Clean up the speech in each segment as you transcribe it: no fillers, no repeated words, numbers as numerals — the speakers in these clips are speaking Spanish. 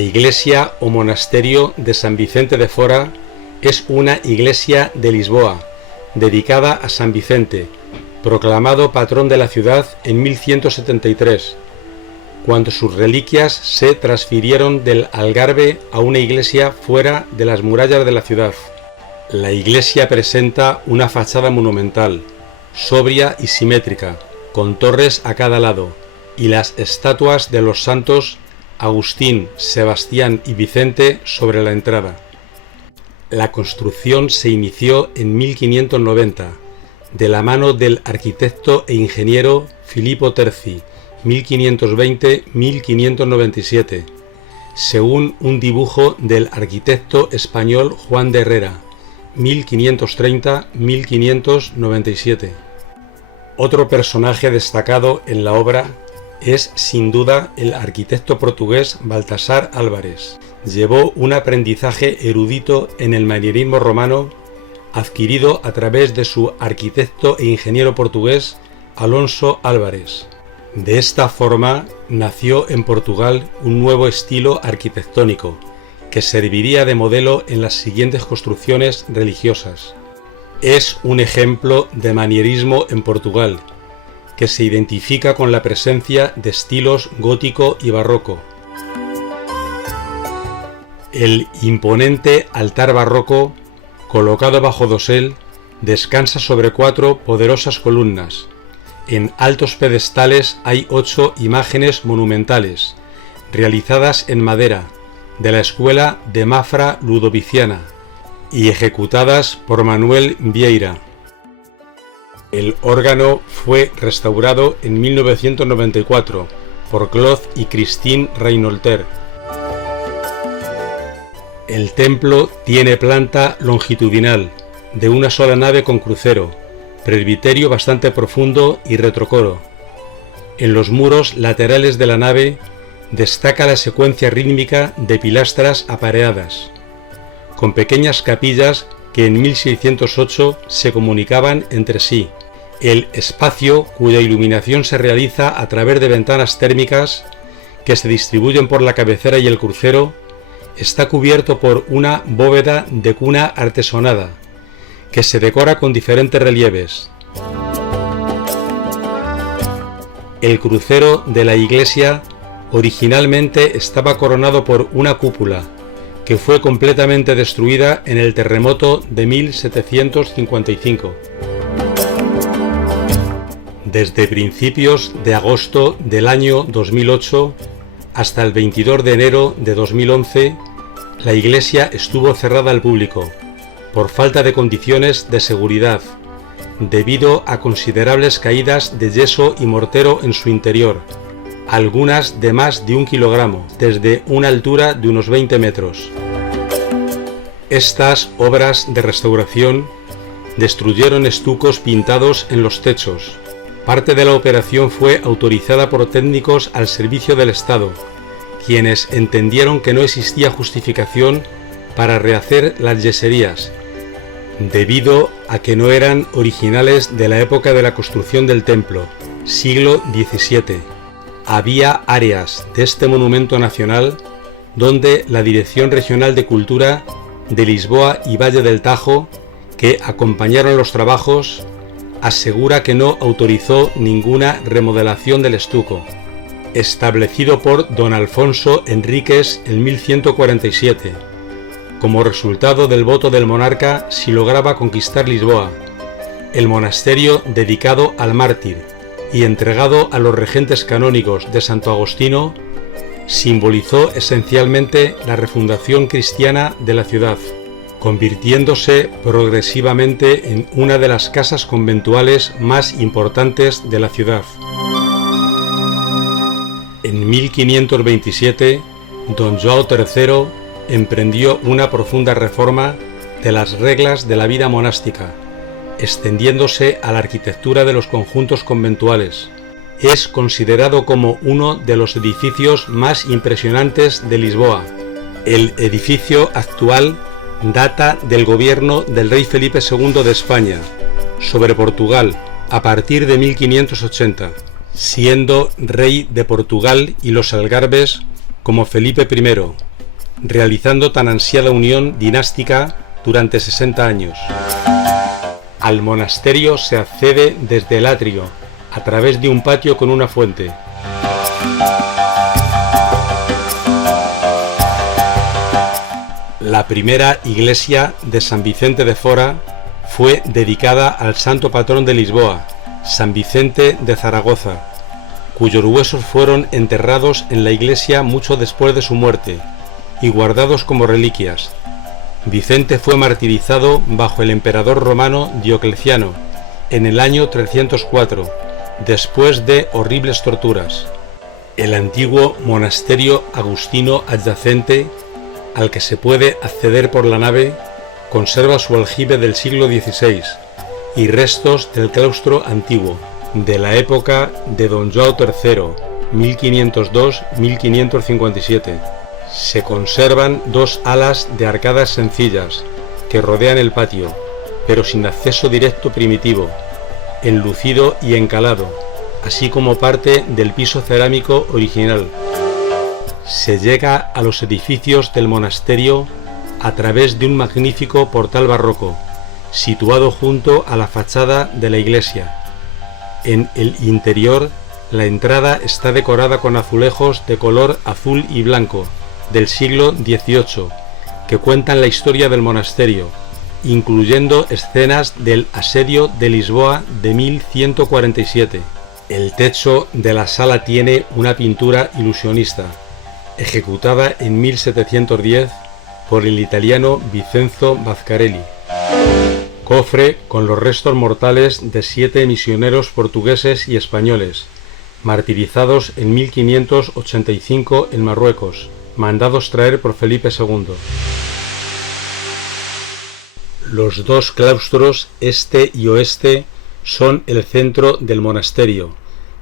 iglesia o monasterio de San Vicente de Fora es una iglesia de Lisboa, dedicada a San Vicente, proclamado patrón de la ciudad en 1173, cuando sus reliquias se transfirieron del Algarve a una iglesia fuera de las murallas de la ciudad. La iglesia presenta una fachada monumental, sobria y simétrica, con torres a cada lado, y las estatuas de los santos Agustín, Sebastián y Vicente sobre la entrada. La construcción se inició en 1590, de la mano del arquitecto e ingeniero Filippo Terzi, 1520-1597, según un dibujo del arquitecto español Juan de Herrera, 1530-1597. Otro personaje destacado en la obra es sin duda el arquitecto portugués Baltasar Álvares. Llevó un aprendizaje erudito en el manierismo romano adquirido a través de su arquitecto e ingeniero portugués Alonso Álvares. De esta forma nació en Portugal un nuevo estilo arquitectónico que serviría de modelo en las siguientes construcciones religiosas. Es un ejemplo de manierismo en Portugal, que se identifica con la presencia de estilos gótico y barroco. El imponente altar barroco, colocado bajo dosel, descansa sobre 4 poderosas columnas. En altos pedestales hay 8 imágenes monumentales, realizadas en madera, de la escuela de Mafra ludoviciana, y ejecutadas por Manuel Vieira. El órgano fue restaurado en 1994 por Claude y Christine Reynolter. El templo tiene planta longitudinal, de una sola nave con crucero, presbiterio bastante profundo y retrocoro. En los muros laterales de la nave destaca la secuencia rítmica de pilastras apareadas, con pequeñas capillas que en 1608 se comunicaban entre sí. El espacio, cuya iluminación se realiza a través de ventanas térmicas que se distribuyen por la cabecera y el crucero, está cubierto por una bóveda de cuna artesonada, que se decora con diferentes relieves. El crucero de la iglesia originalmente estaba coronado por una cúpula, que fue completamente destruida en el terremoto de 1755. Desde principios de agosto del año 2008 hasta el 22 de enero de 2011, la iglesia estuvo cerrada al público por falta de condiciones de seguridad, debido a considerables caídas de yeso y mortero en su interior, algunas de más de 1 kilogramo, desde una altura de unos 20 metros. Estas obras de restauración destruyeron estucos pintados en los techos. Parte de la operación fue autorizada por técnicos al servicio del Estado, quienes entendieron que no existía justificación para rehacer las yeserías, debido a que no eran originales de la época de la construcción del templo, siglo XVII. Había áreas de este monumento nacional donde la Dirección Regional de Cultura de Lisboa y Valle del Tajo, que acompañaron los trabajos, asegura que no autorizó ninguna remodelación del estuco, establecido por don Alfonso Enríquez en 1147, como resultado del voto del monarca si lograba conquistar Lisboa, el monasterio dedicado al mártir y entregado a los regentes canónigos de Santo Agostino, simbolizó esencialmente la refundación cristiana de la ciudad, convirtiéndose progresivamente en una de las casas conventuales más importantes de la ciudad. En 1527, don João III emprendió una profunda reforma de las reglas de la vida monástica, extendiéndose a la arquitectura de los conjuntos conventuales. Es considerado como uno de los edificios más impresionantes de Lisboa. El edificio actual data del gobierno del rey Felipe II de España sobre Portugal a partir de 1580, siendo rey de Portugal y los Algarves como Felipe I, realizando tan ansiada unión dinástica durante 60 años. Al monasterio se accede desde el atrio, a través de un patio con una fuente. La primera iglesia de San Vicente de Fora fue dedicada al santo patrón de Lisboa, San Vicente de Zaragoza, cuyos huesos fueron enterrados en la iglesia mucho después de su muerte y guardados como reliquias. Vicente fue martirizado bajo el emperador romano Diocleciano en el año 304, después de horribles torturas. El antiguo monasterio agustino adyacente, al que se puede acceder por la nave, conserva su aljibe del siglo XVI y restos del claustro antiguo, de la época de Don João III, 1502-1557. Se conservan dos alas de arcadas sencillas que rodean el patio, pero sin acceso directo primitivo, enlucido y encalado, así como parte del piso cerámico original. Se llega a los edificios del monasterio a través de un magnífico portal barroco, situado junto a la fachada de la iglesia. En el interior, la entrada está decorada con azulejos de color azul y blanco del siglo XVIII, que cuentan la historia del monasterio, incluyendo escenas del asedio de Lisboa de 1147. El techo de la sala tiene una pintura ilusionista, ejecutada en 1710 por el italiano Vincenzo Vascarelli. Cofre con los restos mortales de 7 misioneros portugueses y españoles, martirizados en 1585 en Marruecos, mandados traer por Felipe II. Los dos claustros, este y oeste, son el centro del monasterio,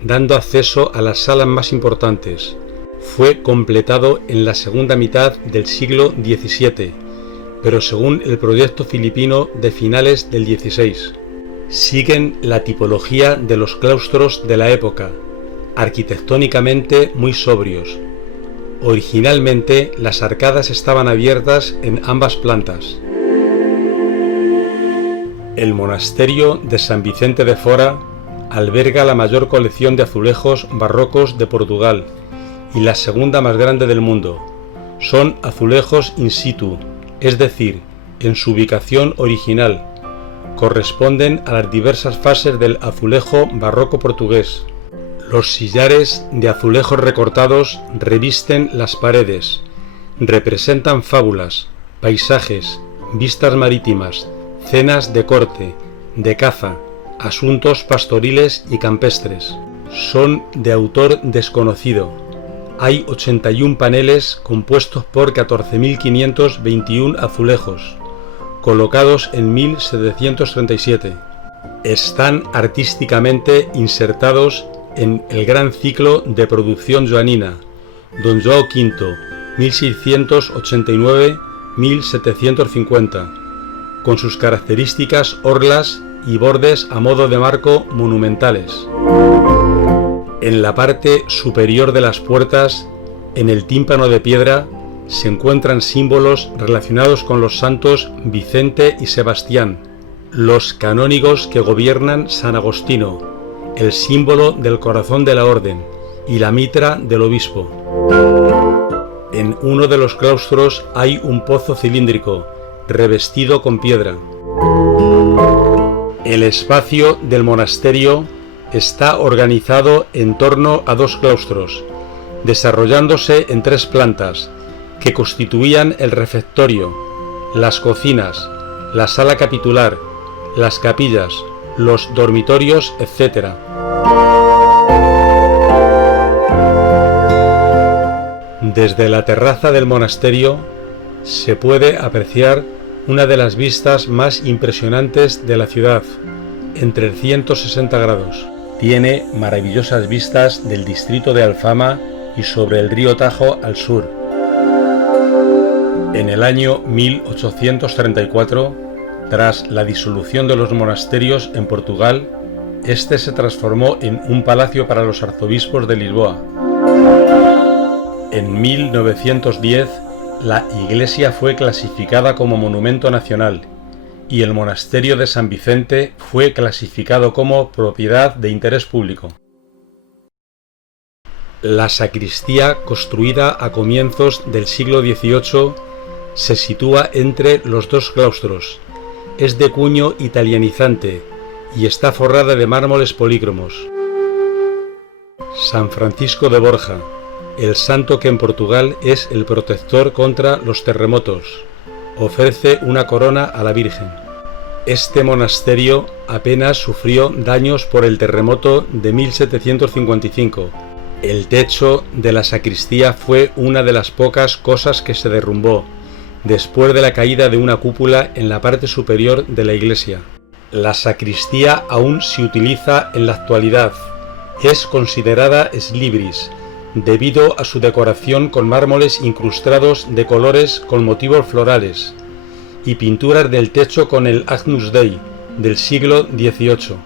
dando acceso a las salas más importantes. Fue completado en la segunda mitad del siglo XVII, pero según el proyecto filipino de finales del XVI. Siguen la tipología de los claustros de la época, arquitectónicamente muy sobrios. Originalmente las arcadas estaban abiertas en ambas plantas. El monasterio de San Vicente de Fora alberga la mayor colección de azulejos barrocos de Portugal y la segunda más grande del mundo. Son azulejos in situ, es decir, en su ubicación original. Corresponden a las diversas fases del azulejo barroco portugués. Los sillares de azulejos recortados revisten las paredes. Representan fábulas, paisajes, vistas marítimas, cenas de corte, de caza, asuntos pastoriles y campestres. Son de autor desconocido. Hay 81 paneles compuestos por 14.521 azulejos, colocados en 1737. Están artísticamente insertados en el gran ciclo de producción joanina, Don João V, 1689-1750, con sus características orlas y bordes a modo de marco monumentales. En la parte superior de las puertas, en el tímpano de piedra, se encuentran símbolos relacionados con los santos Vicente y Sebastián, los canónigos que gobiernan San Agostino, el símbolo del corazón de la orden y la mitra del obispo. En uno de los claustros hay un pozo cilíndrico, revestido con piedra. El espacio del monasterio está organizado en torno a dos claustros, desarrollándose en 3 plantas, que constituían el refectorio, las cocinas, la sala capitular, las capillas, los dormitorios, etc. Desde la terraza del monasterio se puede apreciar una de las vistas más impresionantes de la ciudad, en 360 grados. Tiene maravillosas vistas del distrito de Alfama y sobre el río Tajo al sur. En el año 1834, tras la disolución de los monasterios en Portugal, este se transformó en un palacio para los arzobispos de Lisboa. En 1910 La iglesia fue clasificada como monumento nacional y el monasterio de San Vicente fue clasificado como propiedad de interés público. La sacristía, construida a comienzos del siglo XVIII, se sitúa entre los dos claustros. Es de cuño italianizante y está forrada de mármoles polícromos. San Francisco de Borja, el santo que en Portugal es el protector contra los terremotos, ofrece una corona a la Virgen. Este monasterio apenas sufrió daños por el terremoto de 1755. El techo de la sacristía fue una de las pocas cosas que se derrumbó, después de la caída de una cúpula en la parte superior de la iglesia. La sacristía aún se utiliza en la actualidad. Es considerada ex libris, debido a su decoración con mármoles incrustados de colores con motivos florales y pinturas del techo con el Agnus Dei del siglo XVIII.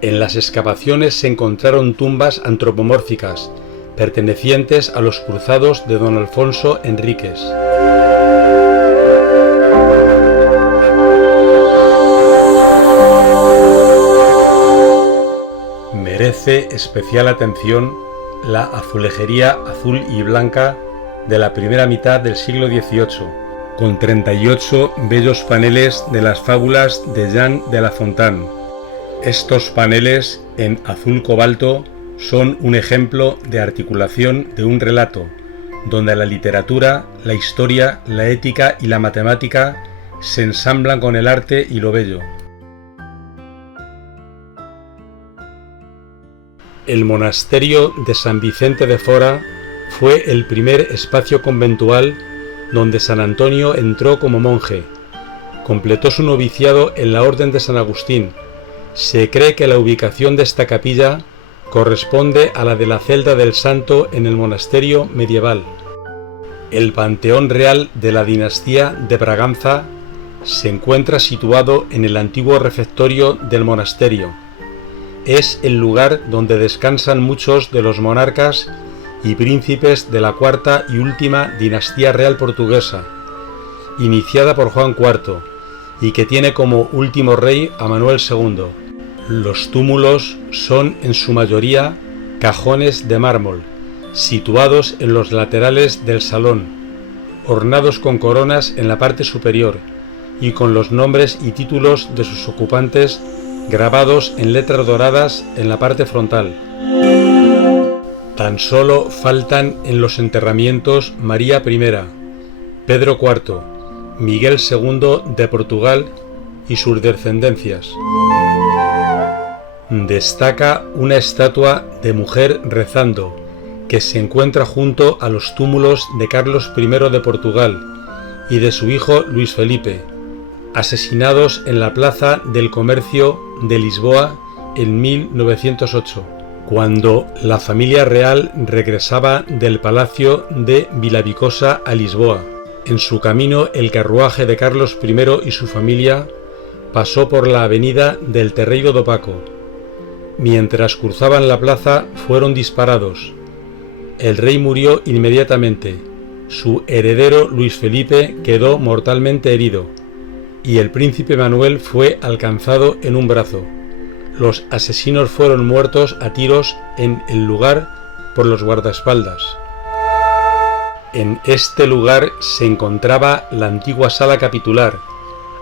En las excavaciones se encontraron tumbas antropomórficas, pertenecientes a los cruzados de don Alfonso Enríquez. Merece especial atención la azulejería azul y blanca de la primera mitad del siglo XVIII, con 38 bellos paneles de las fábulas de Jean de La Fontaine. Estos paneles en azul cobalto son un ejemplo de articulación de un relato, donde la literatura, la historia, la ética y la matemática se ensamblan con el arte y lo bello. El monasterio de San Vicente de Fora fue el primer espacio conventual donde San Antonio entró como monje. Completó su noviciado en la Orden de San Agustín. Se cree que la ubicación de esta capilla corresponde a la de la celda del santo en el monasterio medieval. El panteón real de la dinastía de Braganza se encuentra situado en el antiguo refectorio del monasterio. Es el lugar donde descansan muchos de los monarcas y príncipes de la cuarta y última dinastía real portuguesa, iniciada por Juan IV, y que tiene como último rey a Manuel II. Los túmulos son en su mayoría cajones de mármol, situados en los laterales del salón, ornados con coronas en la parte superior y con los nombres y títulos de sus ocupantes grabados en letras doradas en la parte frontal. Tan solo faltan en los enterramientos María I, Pedro IV, Miguel II de Portugal y sus descendencias. Destaca una estatua de mujer rezando, que se encuentra junto a los túmulos de Carlos I de Portugal y de su hijo Luis Felipe, asesinados en la Plaza del Comercio de Lisboa en 1908, cuando la familia real regresaba del Palacio de Vilavicosa a Lisboa. En su camino, el carruaje de Carlos I y su familia pasó por la avenida del Terreiro do Paco. Mientras cruzaban la plaza, fueron disparados. El rey murió inmediatamente. Su heredero Luis Felipe quedó mortalmente herido y el príncipe Manuel fue alcanzado en un brazo. Los asesinos fueron muertos a tiros en el lugar por los guardaespaldas. En este lugar se encontraba la antigua sala capitular,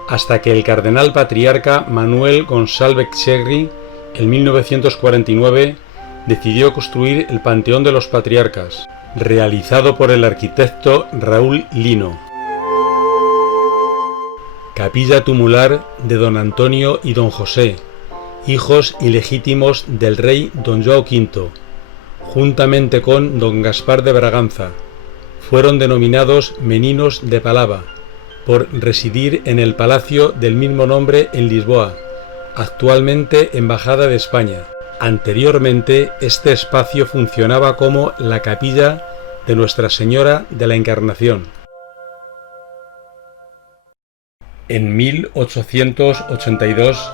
hasta que el cardenal patriarca Manuel Gonçalves Cherry, en 1949, decidió construir el Panteón de los Patriarcas, realizado por el arquitecto Raúl Lino. Capilla tumular de don Antonio y don José, hijos ilegítimos del rey don João V, juntamente con don Gaspar de Braganza. Fueron denominados Meninos de Palava, por residir en el palacio del mismo nombre en Lisboa, actualmente Embajada de España. Anteriormente, este espacio funcionaba como la capilla de Nuestra Señora de la Encarnación. En 1882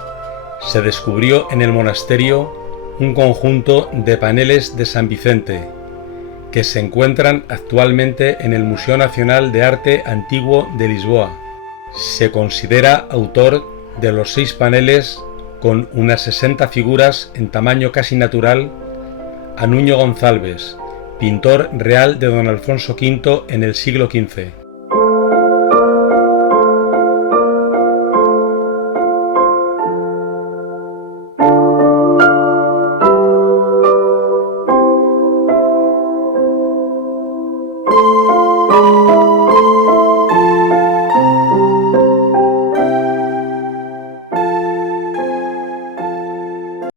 se descubrió en el monasterio un conjunto de paneles de San Vicente, que se encuentran actualmente en el Museo Nacional de Arte Antiguo de Lisboa. Se considera autor de los 6 paneles con unas 60 figuras en tamaño casi natural a Nuño González, pintor real de don Alfonso V en el siglo XV.